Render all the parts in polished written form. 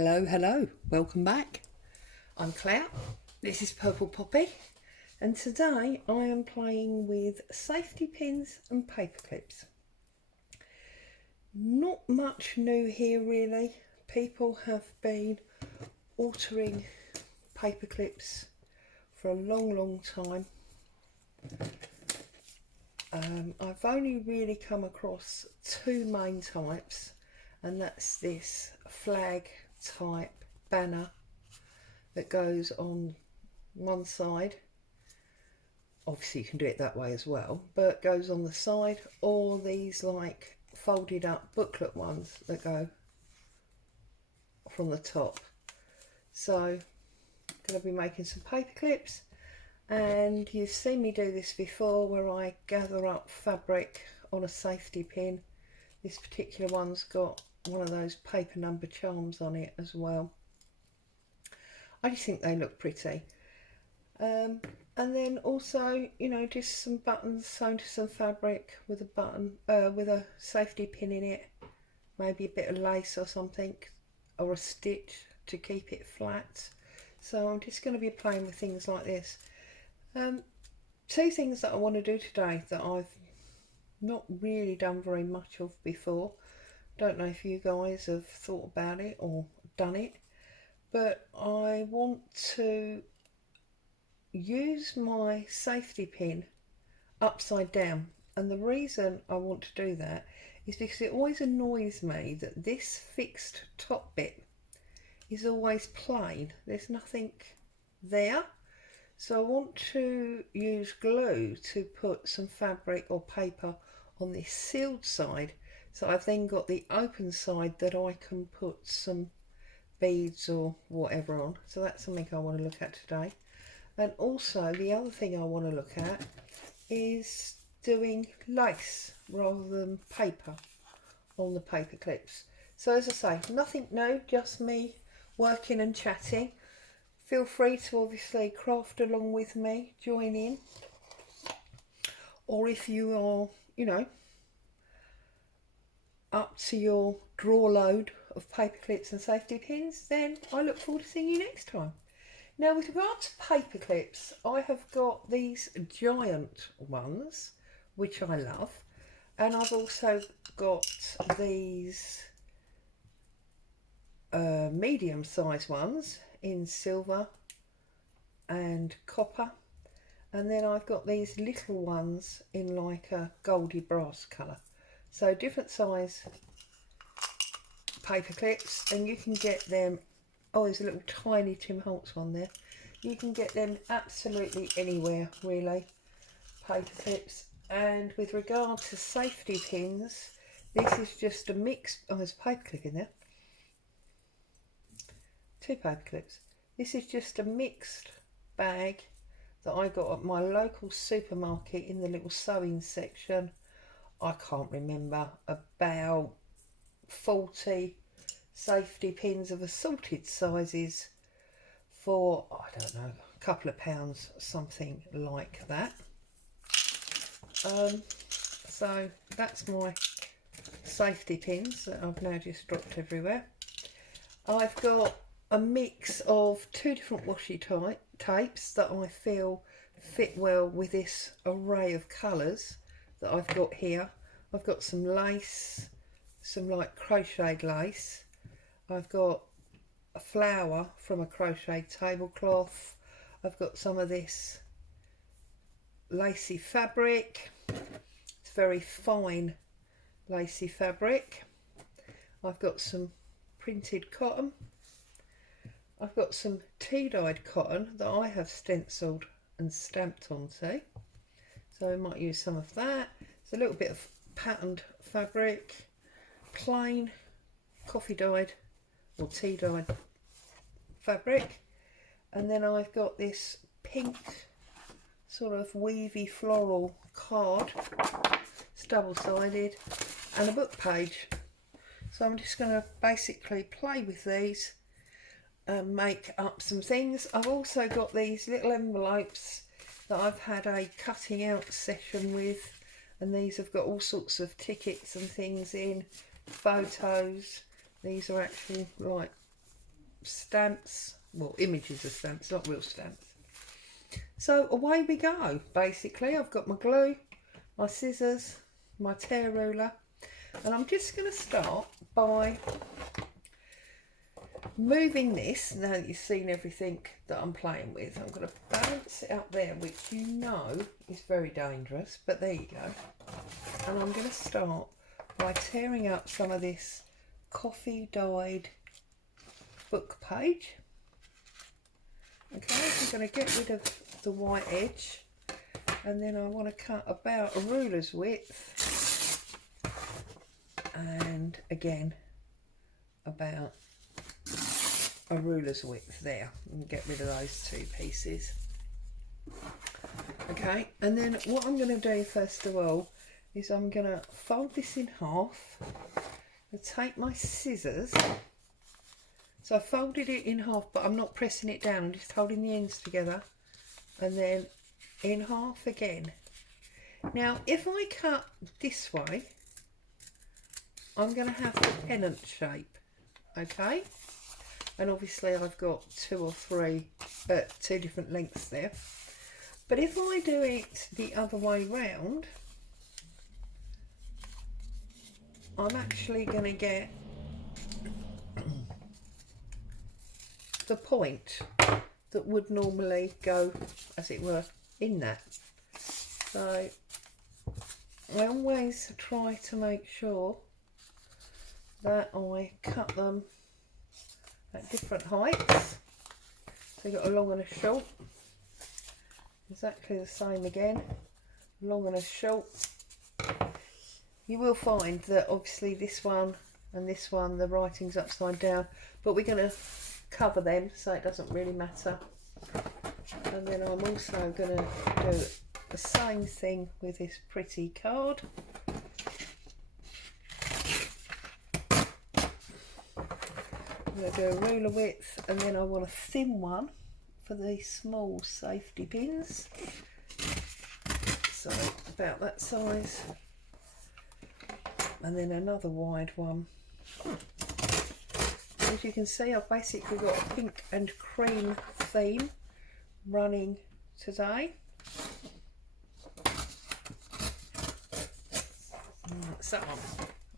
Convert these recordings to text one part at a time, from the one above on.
Hello, welcome back. I'm Claire, this is Purple Poppy, and today I am playing with safety pins and paper clips. Not much new here really. People have been altering paper clips for a long time. I've only really come across two main types, and that's this flag type banner that goes on one side. Obviously you can do it that way as well, but goes on the side, or these like folded up booklet ones that go from the top. So I'm going to be making some paper clips, and you've seen me do this before where I gather up fabric on a safety pin. This particular one's got one of those paper number charms on it as well. I just think they look pretty. And then also, you know, just some buttons sewn to some fabric with a button, with a safety pin in it, maybe a bit of lace or something, or a stitch to keep it flat. So I'm just going to be playing with things like this. Two things that I want to do today that I've not really done very much of before. Don't know if you guys have thought about it or done it, but I want to use my safety pin upside down, and the reason I want to do that is because it always annoys me that this fixed top bit is always plain. There's nothing there, so I want to use glue to put some fabric or paper on this sealed side, so I've then got the open side that I can put some beads or whatever on. So that's something I want to look at today. And also the other thing I want to look at is doing lace rather than paper on the paper clips. So as I say, nothing new, just me working and chatting. Feel free to obviously craft along with me, join in. Or if you are, you know, up to your drawer load of paper clips and safety pins, then I look forward to seeing you next time. Now, with regard to paper clips, I have got these giant ones, which I love, and I've also got these medium sized ones in silver and copper, and then I've got these little ones in like a goldy brass colour. So different size paper clips, and you can get them, oh, there's a little tiny Tim Holtz one there. You can get them absolutely anywhere really, paper clips. And with regard to safety pins, this is just a mix. Oh, there's a paper clip in there. Two paper clips. This is just a mixed bag that I got at my local supermarket in the little sewing section. I can't remember, about 40 safety pins of assorted sizes for, I don't know, a couple of pounds, something like that. So that's my safety pins that I've now just dropped everywhere. I've got a mix of two different washi tapes that I feel fit well with this array of colours that I've got here. I've got some lace, some like crocheted lace. I've got a flower from a crocheted tablecloth. I've got some of this lacy fabric. It's very fine lacy fabric. I've got some printed cotton. I've got some tea-dyed cotton that I have stenciled and stamped onto, so I might use some of that. It's a little bit of patterned fabric, plain coffee dyed or tea dyed fabric, and then I've got this pink sort of weavy floral card. It's double-sided, and a book page. So I'm just going to basically play with these and make up some things. I've also got these little envelopes that I've had a cutting out session with, and these have got all sorts of tickets and things in, photos. These are actually like stamps, well, images of stamps, not real stamps. So away we go. Basically, I've got my glue, my scissors, my tear ruler, and I'm just going to start by moving this. Now that you've seen everything that I'm playing with, I'm going to balance it up there, which you know is very dangerous, but there you go. And I'm going to start by tearing up some of this coffee dyed book page. Okay, I'm going to get rid of the white edge, and then I want to cut about a ruler's width, and again about a ruler's width there, and get rid of those two pieces. Okay, and then what I'm going to do first of all is I'm going to fold this in half and take my scissors. So I folded it in half, but I'm not pressing it down, I'm just holding the ends together, and then in half again. Now if I cut this way, I'm going to have the pennant shape, okay? And obviously I've got two different lengths there. But if I do it the other way round, I'm actually going to get the point that would normally go, as it were, in that. So I always try to make sure that I cut them at different heights. So you've got a long and a short, exactly the same again, long and a short. You will find that obviously this one and this one, the writing's upside down, but we're going to cover them so it doesn't really matter. And then I'm also going to do the same thing with this pretty card. I'm going to do a ruler width, and then I want a thin one for the small safety pins, so about that size, and then another wide one. As you can see, I've basically got a pink and cream theme running today. So I'm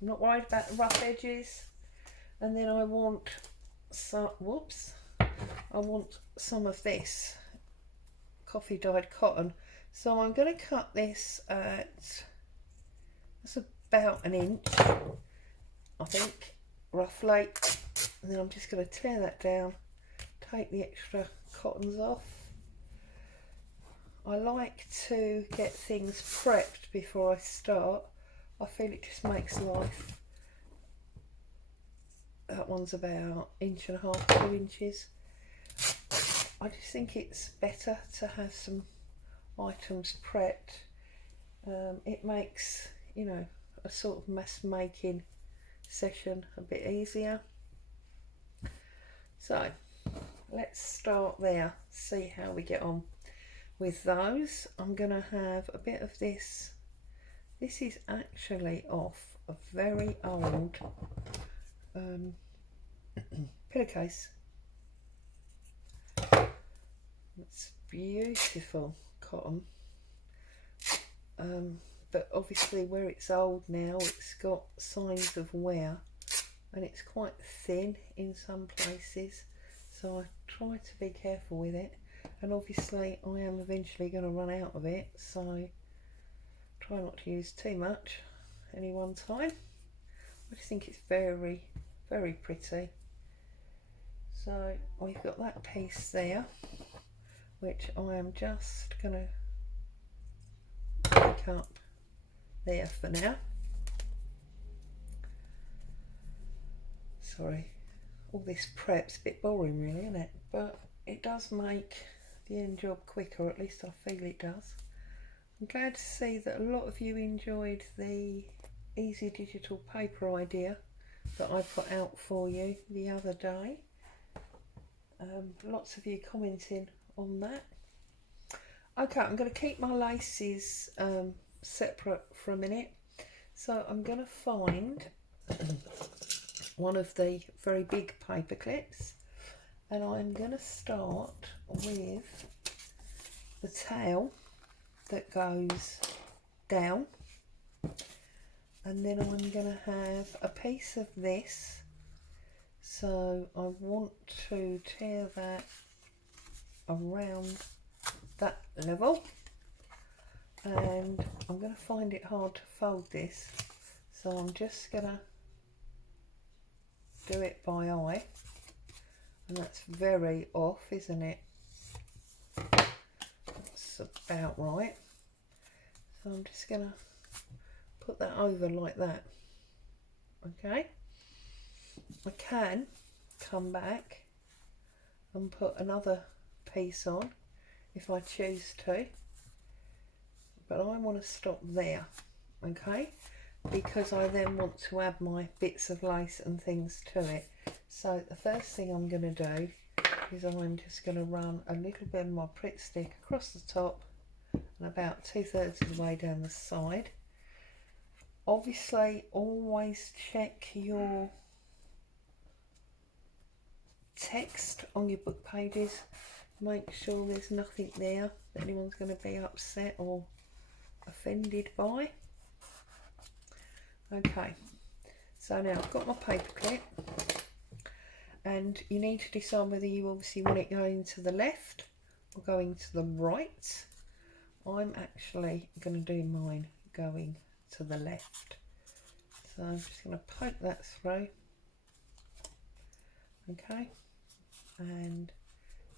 not worried about the rough edges. And then I want some, I want some of this coffee dyed cotton. So I'm going to cut this at, that's about an inch, I think, roughly. And then I'm just going to tear that down, take the extra cottons off. I like to get things prepped before I start. I feel it just makes life. That one's about 1.5 to 2 inches. I just think it's better to have some items prepped. It makes, you know, a sort of mess making session a bit easier. So let's start there, see how we get on with those. I'm going to have a bit of this. This is actually off a very old pillowcase. It's beautiful cotton, but obviously where it's old now, it's got signs of wear, and it's quite thin in some places, so I try to be careful with it. And obviously I am eventually going to run out of it, so try not to use too much any one time. I just think it's very, very pretty. So we've got that piece there, which I am just going to pick up there for now. Sorry, all this prep's a bit boring really, isn't it? But it does make the end job quicker, or at least I feel it does. I'm glad to see that a lot of you enjoyed the easy digital paper idea that I put out for you the other day. Lots of you commenting on that. Okay, I'm going to keep my laces separate for a minute. So I'm going to find one of the very big paper clips, And I'm going to start with the tail that goes down, and then I'm going to have a piece of this, so I want to tear that around that level, and I'm going to find it hard to fold this, so I'm just going to do it by eye, and that's very off, isn't it? That's about right. So I'm just going to put that over like that. Okay, I can come back and put another piece on if I choose to, but I want to stop there, okay, because I then want to add my bits of lace and things to it. So the first thing I'm going to do is I'm just going to run a little bit of my Pritt stick across the top and about 2/3 of the way down the side. Obviously always check your text on your book pages, make sure there's nothing there that anyone's going to be upset or offended by. Okay, so now I've got my paper clip, and you need to decide whether you obviously want it going to the left or going to the right. I'm actually going to do mine going to the left, so I'm just going to poke that through, okay, and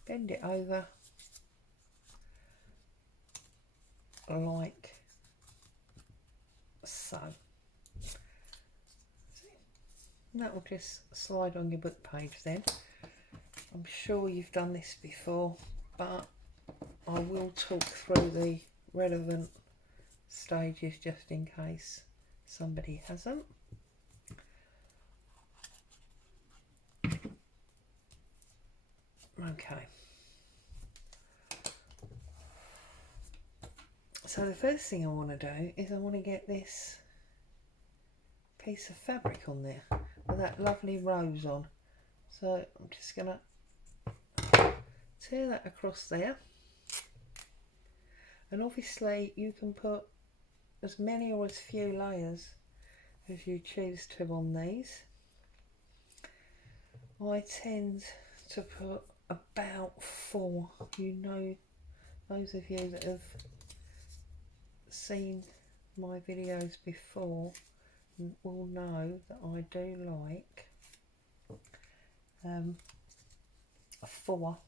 bend it over like so. That will just slide on your book page then. I'm sure you've done this before, but I will talk through the relevant stages just in case somebody hasn't. Okay, so the first thing I want to do is I want to get this piece of fabric on there with that lovely rose on. So I'm just going to tear that across there, and obviously you can put as many or as few layers as you choose to on these. I tend to put about 4. You know, those of you that have seen my videos before will know that I do like 4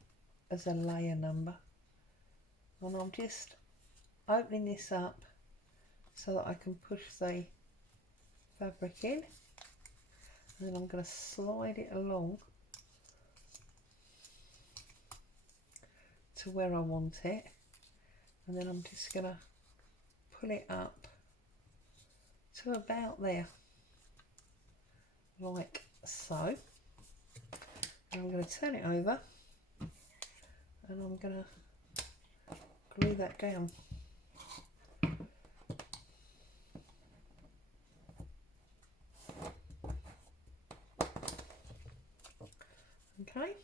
as a layer number, and I'm just opening this up so that I can push the fabric in, and then I'm going to slide it along to where I want it, and then I'm just going to pull it up to about there like so, and I'm going to turn it over and I'm going to glue that down. Okay,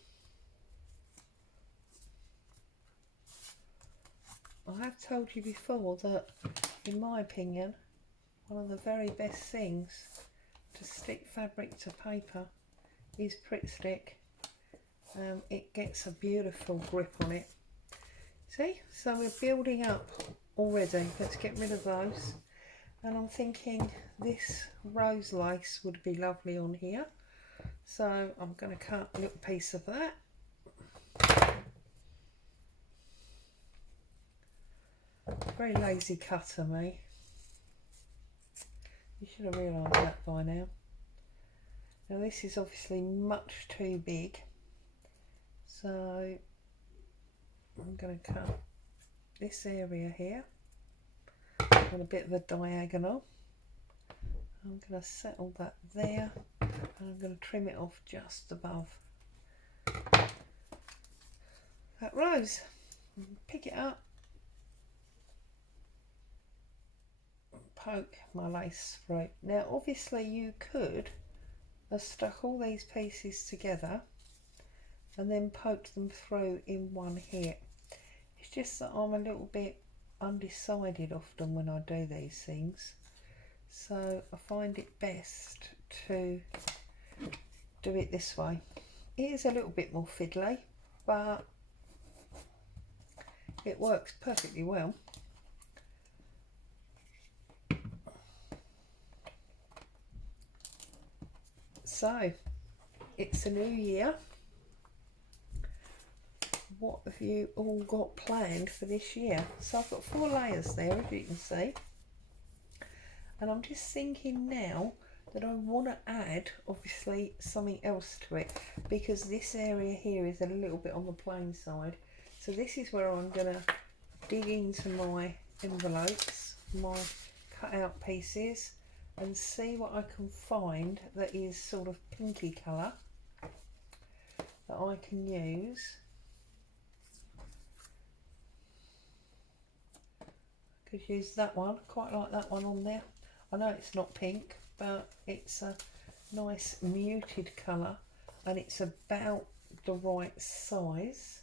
I have told you before that in my opinion one of the very best things to stick fabric to paper is Pritt stick. It gets a beautiful grip on it. See, so we're building up already. Let's get rid of those, and I'm thinking this rose lace would be lovely on here, so I'm going to cut a little piece of that. Very lazy cutter me. You should have realised that by now. Now this is obviously much too big, so I'm going to cut this area here on a bit of a diagonal. I'm going to settle that there, and I'm going to trim it off just above that rose. Pick it up, poke my lace through. Now obviously you could have stuck all these pieces together and then poke them through in one hit. It's just that I'm a little bit undecided often when I do these things, so I find it best to do it this way. It is a little bit more fiddly, but it works perfectly well. So it's a new year. What have you all got planned for this year? So I've got 4 layers there, as you can see, and I'm just thinking now that I want to add obviously something else to it, because this area here is a little bit on the plain side. So this is where I'm going to dig into my envelopes, my cut out pieces, and see what I can find that is sort of pinky colour that I can use. Could use that one, quite like that one on there. I know it's not pink, but it's a nice muted colour and it's about the right size.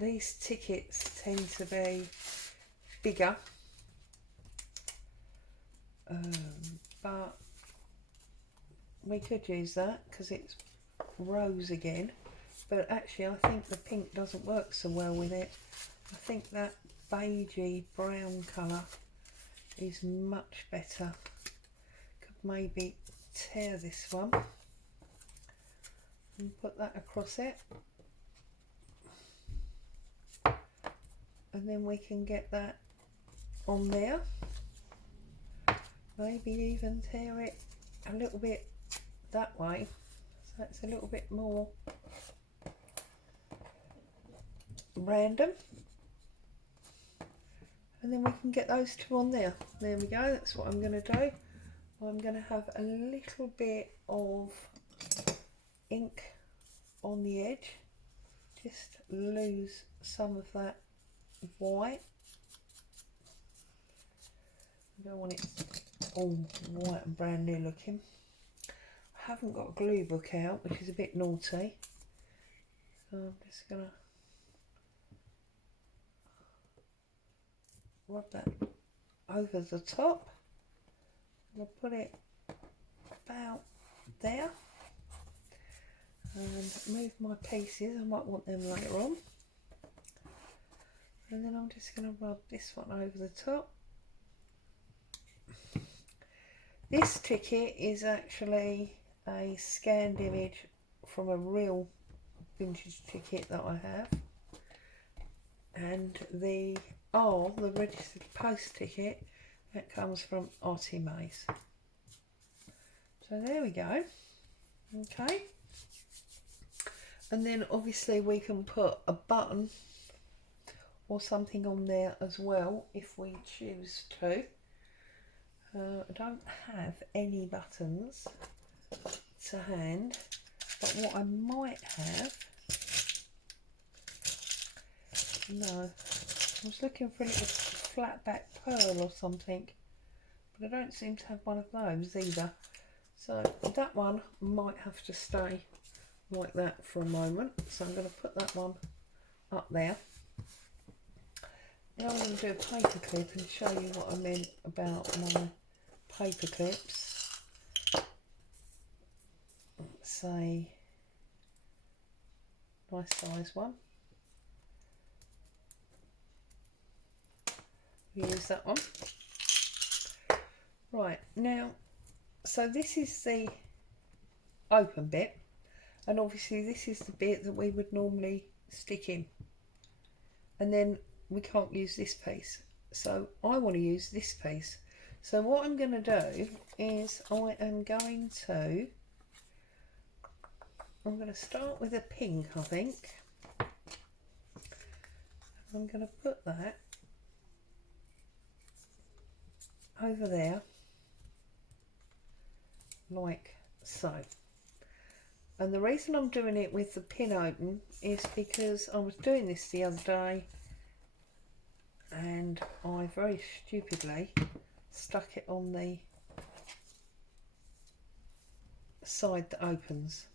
These tickets tend to be bigger, but we could use that because it's rose again, but actually I think the pink doesn't work so well with it. I think that beigey brown colour is much better. Could maybe tear this one and put that across it, and then we can get that on there. Maybe even tear it a little bit that way, so it's a little bit more random, and then we can get those 2 on there. There we go, that's what I'm going to do. I'm going to have a little bit of ink on the edge, just lose some of that white. I don't want it all white and brand new looking. I haven't got a glue book out, which is a bit naughty, so I'm just going to rub that over the top. I'm going to put it about there and move my pieces. I might want them later on. And then I'm just going to rub this one over the top. This ticket is actually a scanned image from a real vintage ticket that I have, and the registered post ticket that comes from Artie Mays. So there we go. Okay, and then obviously we can put a button or something on there as well if we choose to. I don't have any buttons to hand, but what I might have, no, I was looking for a little flat back pearl or something, but I don't seem to have one of those either. So that one might have to stay like that for a moment. So I'm going to put that one up there. Now I'm going to do a paper clip and show you what I meant about my paper clips. Say nice size one. We use that one. Right, now, so this is the open bit, and obviously this is the bit that we would normally stick in, and then we can't use this piece, so I want to use this piece. So what I'm going to do is I'm going to start with a pink, I think. I'm going to put that over there like so. And the reason I'm doing it with the pin open is because I was doing this the other day and I very stupidly stuck it on the side that opens,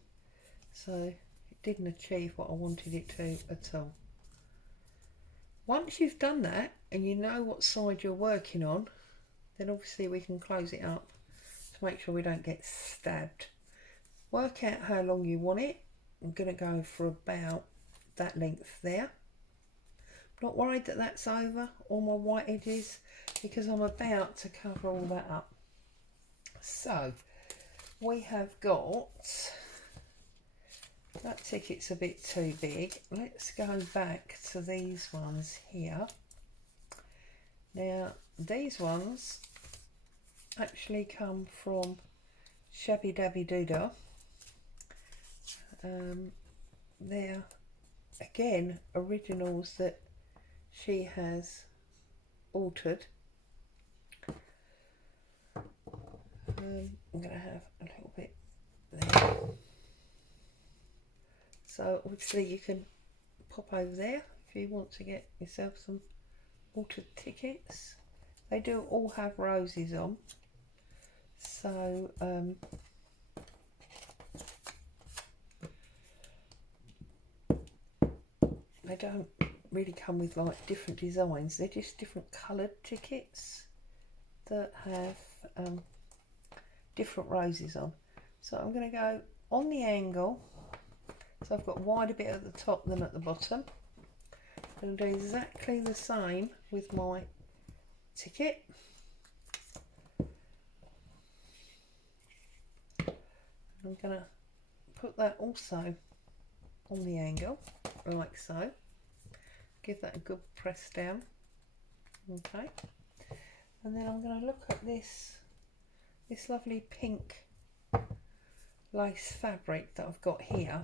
So it didn't achieve what I wanted it to at all. Once you've done that and you know what side you're working on, then obviously we can close it up to make sure we don't get stabbed. Work out how long you want it. I'm going to go for about that length there. Not worried that that's over all my white edges because I'm about to cover all that up. So we have got, that ticket's a bit too big. Let's go back to these ones here. Now these ones actually come from Shabby Dabby Doodah. They're again originals that she has altered. I'm going to have a little bit there. So obviously you can pop over there if you want to get yourself some altered tickets. They do all have roses on. So they don't really come with like different designs. They're just different coloured tickets that have different roses on. So I'm going to go on the angle. So I've got wider bit at the top than at the bottom. I'm going to do exactly the same with my ticket. I'm going to put that also on the angle, like so. Give that a good press down. Okay. And then I'm going to look at this lovely pink lace fabric that I've got here.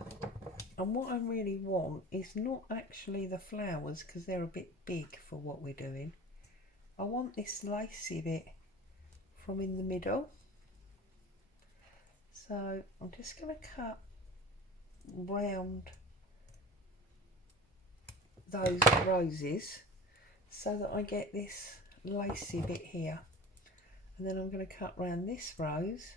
And what I really want is not actually the flowers because they're a bit big for what we're doing. I want this lacy bit from in the middle. So I'm just going to cut round those roses so that I get this lacy bit here. And then I'm going to cut round this rose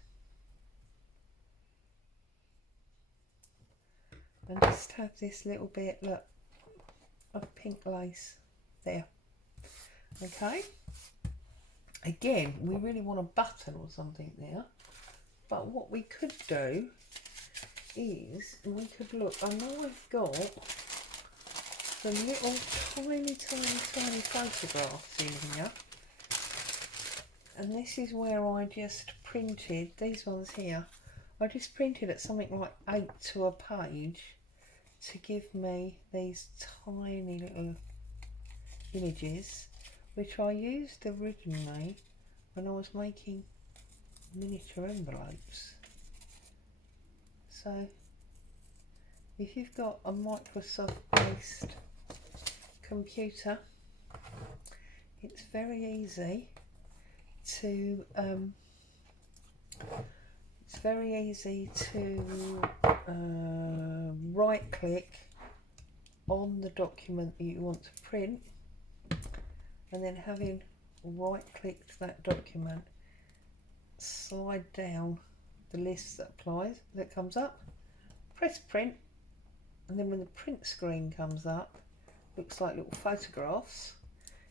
and just have this little bit, look, of pink lace there. Okay. Again, we really want a button or something there. But what we could do is we could look, I know I've got some little tiny photographs in here. And this is where I just printed, these ones here, I just printed at something like 8 to a page to give me these tiny little images, which I used originally when I was making miniature envelopes. So if you've got a Microsoft based computer, it's very easy to right click on the document that you want to print, and then having right clicked that document, slide down the list that comes up, press print, and then when the print screen comes up, looks like little photographs.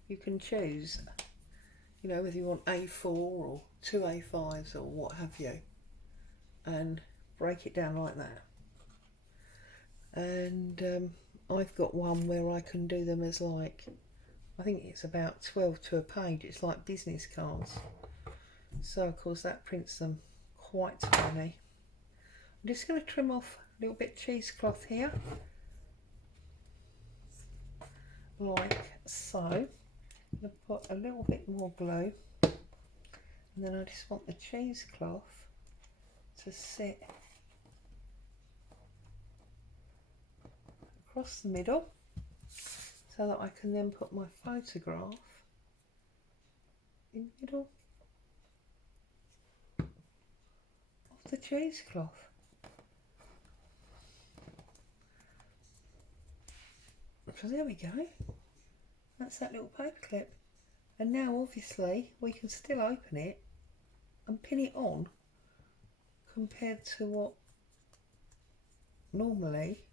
You can choose, you know, whether you want A4 or 2 A5s or what have you, and break it down like that. And I've got one where I can do them as like, I think it's about 12 to a page. It's like business cards. So of course that prints them quite tiny. I'm just going to trim off a little bit of cheesecloth here, like so. I'm going to put a little bit more glue, and then I just want the cheesecloth to sit across the middle so that I can then put my photograph in the middle of the cheesecloth. So there we go. That's that little paper clip. And now obviously we can still open it and pin it on compared to what normally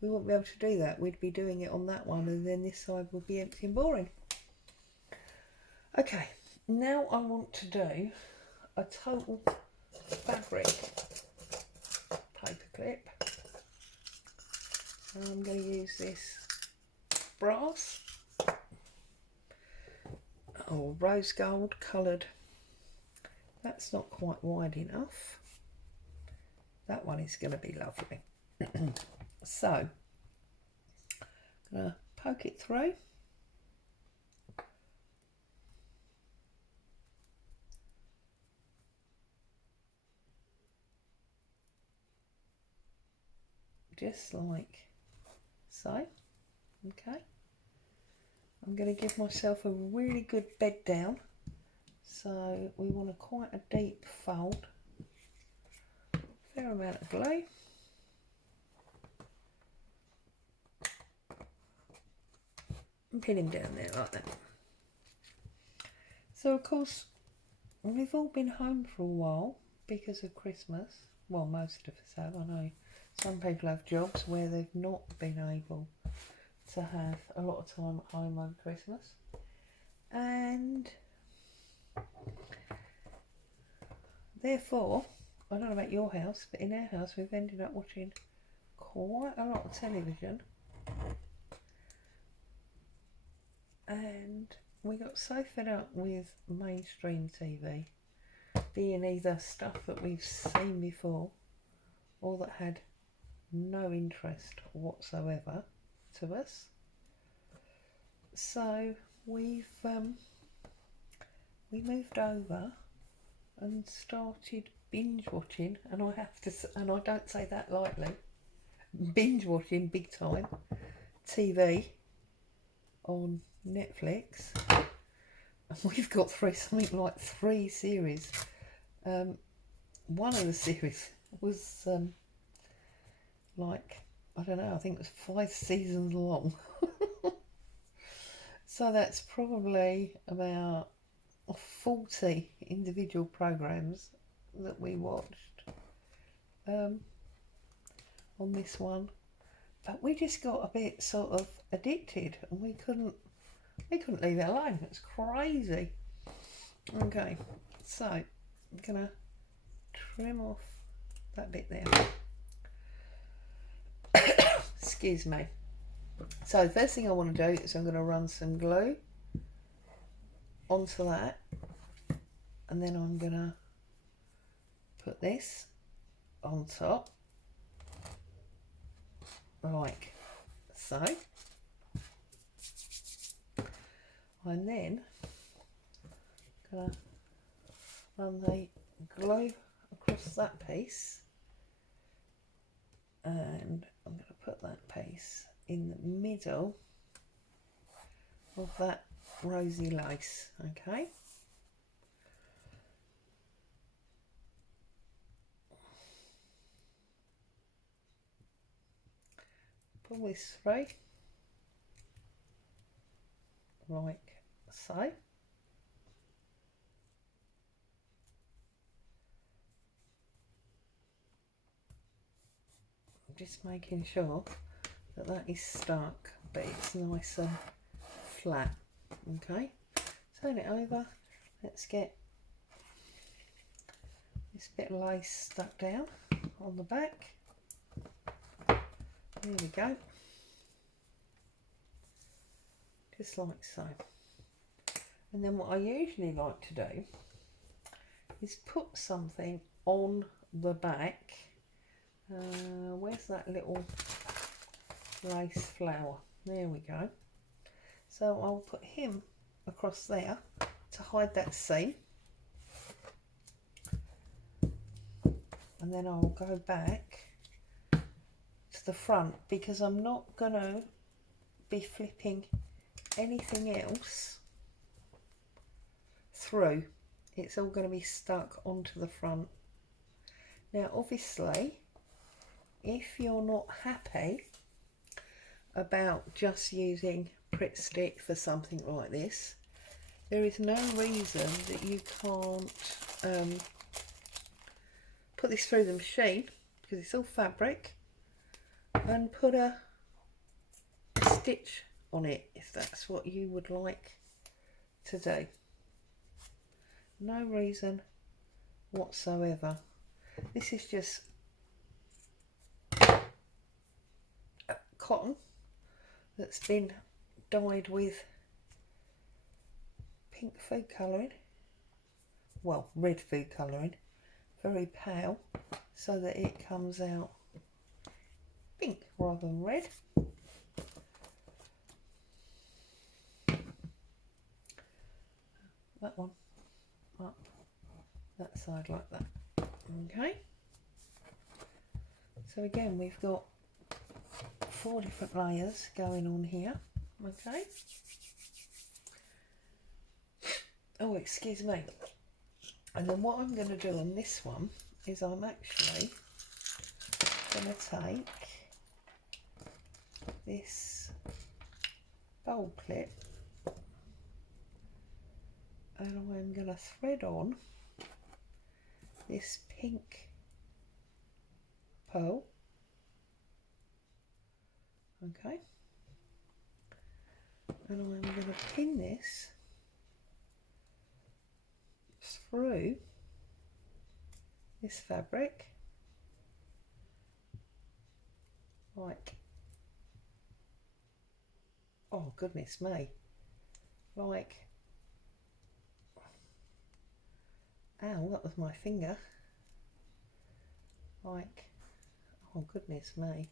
we wouldn't be able to do that. We'd be doing it on that one and then this side would be empty and boring. Okay, now I want to do a total fabric paperclip. I'm going to use this brass or rose gold coloured. That's not quite wide enough. That one is going to be lovely. So, I'm going to poke it through. Just like so. Okay. I'm going to give myself a really good bed down. So we want quite a deep fold. Fair amount of glue. And pin him down there like that. So of course we've all been home for a while because of Christmas. Well, most of us have. I know some people have jobs where they've not been able to have a lot of time at home over Christmas. And therefore, I don't know about your house, but in our house we've ended up watching quite a lot of television. And we got so fed up with mainstream TV being either stuff that we've seen before or that had no interest whatsoever to us. So we moved over and started binge watching, and I have to, and I don't say that lightly, binge watching big time TV on Netflix. And we've got through something like 3 series. One of the series was like, I don't know, I think it was 5 seasons long. So that's probably about 40 individual programs that we watched on this one. But we just got a bit sort of addicted and we couldn't leave it alone. It's crazy. Okay, so I'm gonna trim off that bit there. Excuse me. So the first thing I want to do is I'm going to run some glue onto that, and then I'm going to put this on top like so, and then I'm going to run the glue across that piece, and I'm going to put that piece in the middle of that rosy lace. Okay, pull this through like so. I'm just making sure that that is stuck, but it's nice and flat. Okay, turn it over. Let's get this bit of lace stuck down on the back. There we go, just like so. And then what I usually like to do is put something on the back. Where's that little lace flower? There we go. So I'll put him across there to hide that seam, and then I'll go back to the front because I'm not going to be flipping anything else through. It's all going to be stuck onto the front. Now obviously, if you're not happy about just using Pritt Stick for something like this, there is no reason that you can't put this through the machine, because it's all fabric, and put a stitch on it if that's what you would like to do. No reason whatsoever. This is just cotton that's been dyed with pink food colouring, well, red food colouring, very pale, so that it comes out pink rather than red. That one up that side like that. Okay, so again we've got 4 different layers going on here. Okay, oh excuse me. And then what I'm going to do on this one is I'm actually going to take this bowl clip and I'm going to thread on this pink pearl. Okay, and I'm going to pin this through this fabric like, oh goodness me, like, ow, that was my finger, like, oh goodness me,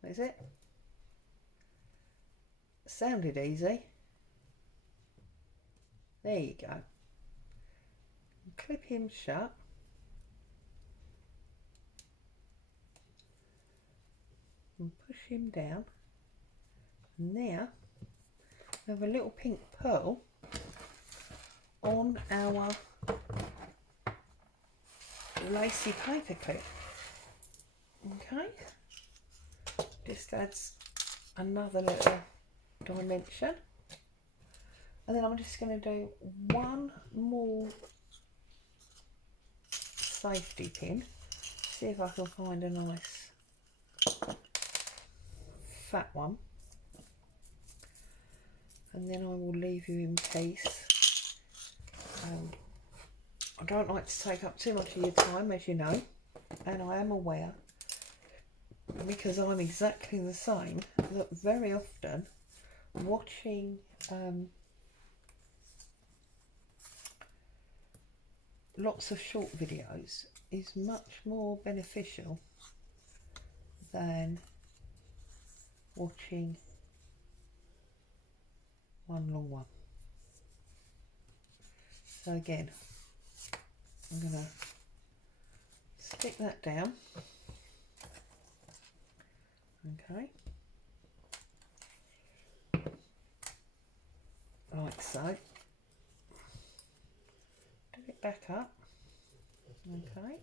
what is it? Sounded easy. There you go. Clip him shut. And push him down. And there we have a little pink pearl on our lacy paper clip. Okay. Just adds another little dimension. And then I'm just going to do one more safety pin, see if I can find a nice fat one, and then I will leave you in peace. I don't like to take up too much of your time, as you know, and I am aware, because I'm exactly the same, that very often watching lots of short videos is much more beneficial than watching one long one. So again, I'm going to stick that down. Okay, like so. Do it back up. Okay.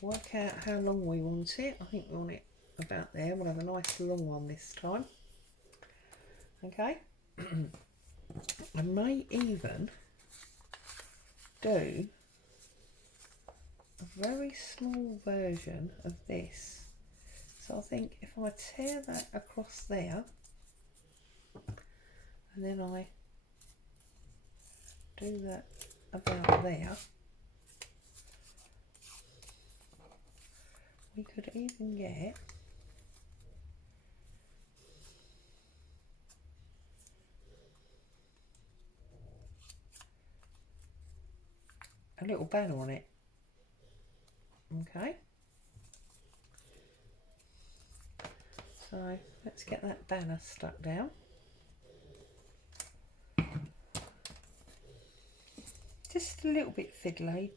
Work out how long we want it. I think we want it about there. We'll have a nice long one this time. Okay. I may even do a very small version of this. So I think if I tear that across there and then I do that about there, we could even get a little banner on it. Okay, so let's get that banner stuck down. Just a little bit fiddly,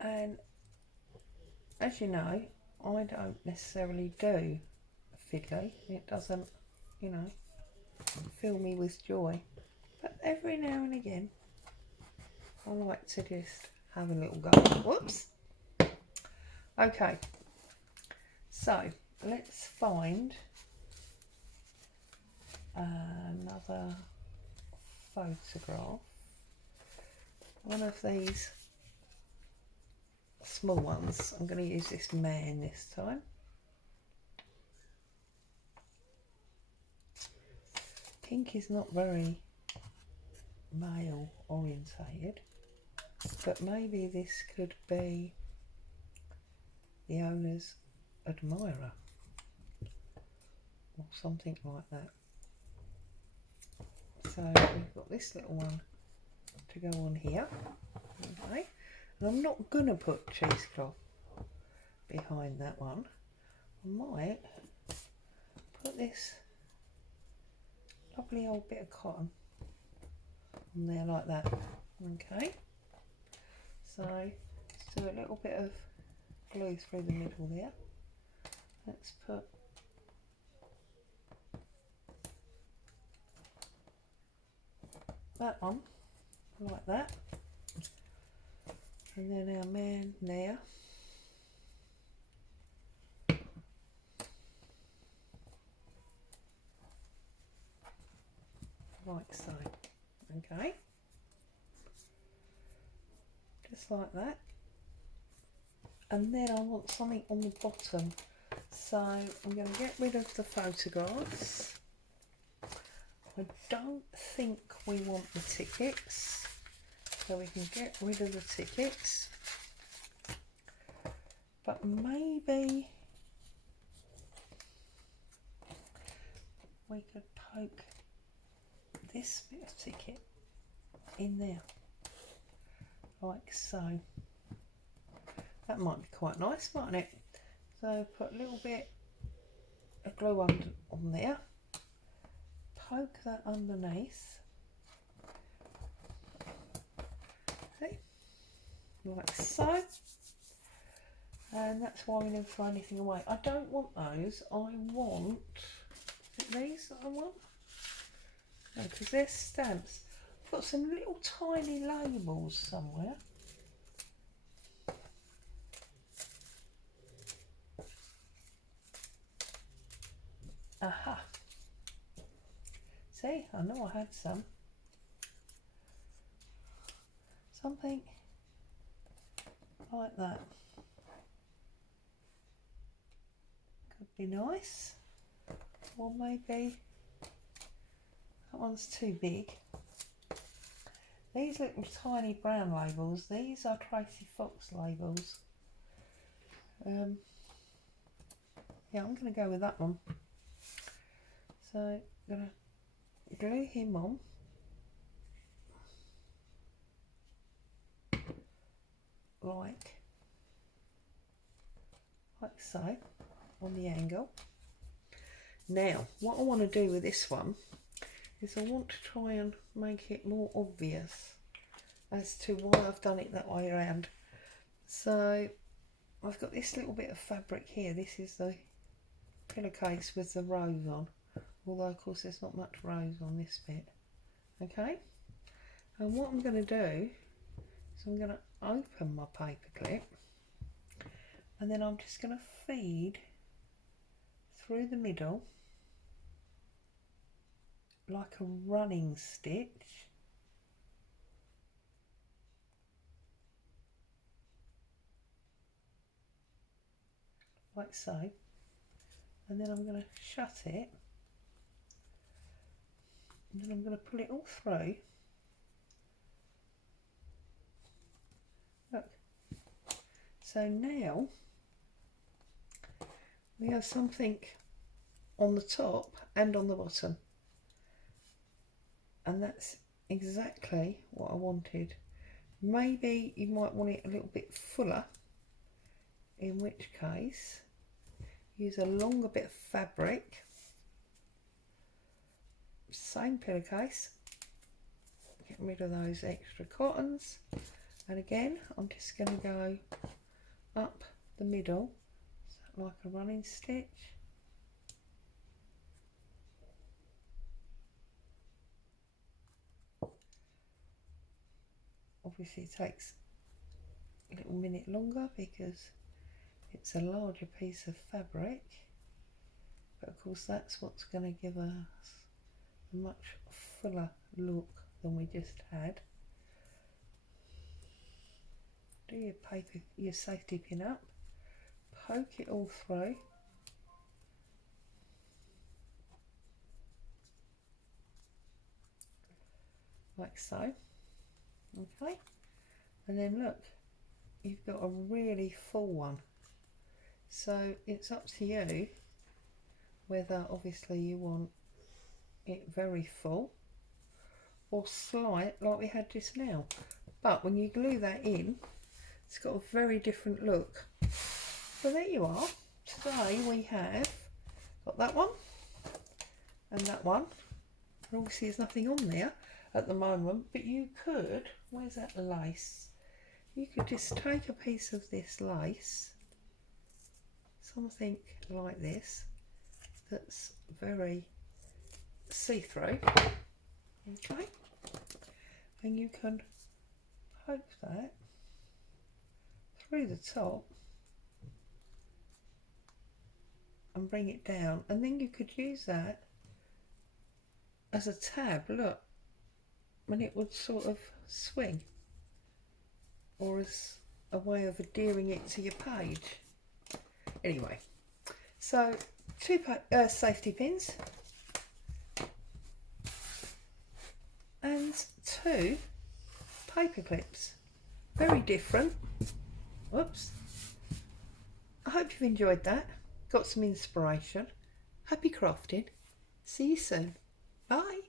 and as you know, I don't necessarily do fiddly. It doesn't, you know, fill me with joy, but every now and again I like to just have a little go. Whoops. Okay, so let's find another photograph, one of these small ones. I'm going to use this man this time. Pink is not very male orientated, but maybe this could be the owner's admirer or something like that. So we've got this little one to go on here. Okay, and I'm not going to put cheesecloth behind that one. I might put this lovely old bit of cotton on there like that. Okay, so let's do a little bit of glue through the middle there. Let's put that on like that, and then our man there. Like so. Okay, just like that, and then I want something on the bottom, so I'm going to get rid of the photographs. I don't think we want the tickets, so we can get rid of the tickets, but maybe we could poke this bit of ticket in there like so. That might be quite nice, mightn't it? So put a little bit of glue on there, poke that underneath, see, like so, and that's why we never throw anything away. I don't want those, I want, is it these that I want? No, because they're stamps. I've got some little tiny labels somewhere. Aha. See, I know I had some. Something like that. Could be nice. Or maybe that one's too big. These little tiny brown labels, these are Tracy Fox labels. Yeah, I'm going to go with that one. So I'm going to glue him on. Like so, on the angle. Now, what I want to do with this one is I want to try and make it more obvious as to why I've done it that way around. So I've got this little bit of fabric here. This is the pillowcase with the rose on, although of course there's not much rose on this bit. Okay, and what I'm going to do is I'm going to open my paper clip, and then I'm just going to feed through the middle like a running stitch, like so, and then I'm going to shut it, and then I'm going to pull it all through. Look, so now we have something on the top and on the bottom, and that's exactly what I wanted. Maybe you might want it a little bit fuller, in which case use a longer bit of fabric, same pillowcase, get rid of those extra cottons, and again I'm just going to go up the middle like a running stitch. Obviously it takes a little minute longer because it's a larger piece of fabric, but of course that's what's going to give us a much fuller look than we just had. Do your safety pin up, poke it all through. Like so. Okay, and then look, you've got a really full one. So it's up to you whether obviously you want it very full or slight like we had just now. But when you glue that in, it's got a very different look. So there you are. Today we have got that one and that one. And obviously there's nothing on there at the moment, but you could, where's that lace? You could just take a piece of this lace, something like this, that's very see-through, okay, and you can poke that through the top and bring it down, and then you could use that as a tab, look, and it would sort of swing, or as a way of adhering it to your page. Anyway, so two safety pins and two paper clips, very different. Whoops. I hope you've enjoyed that, got some inspiration. Happy crafting, see you soon, bye.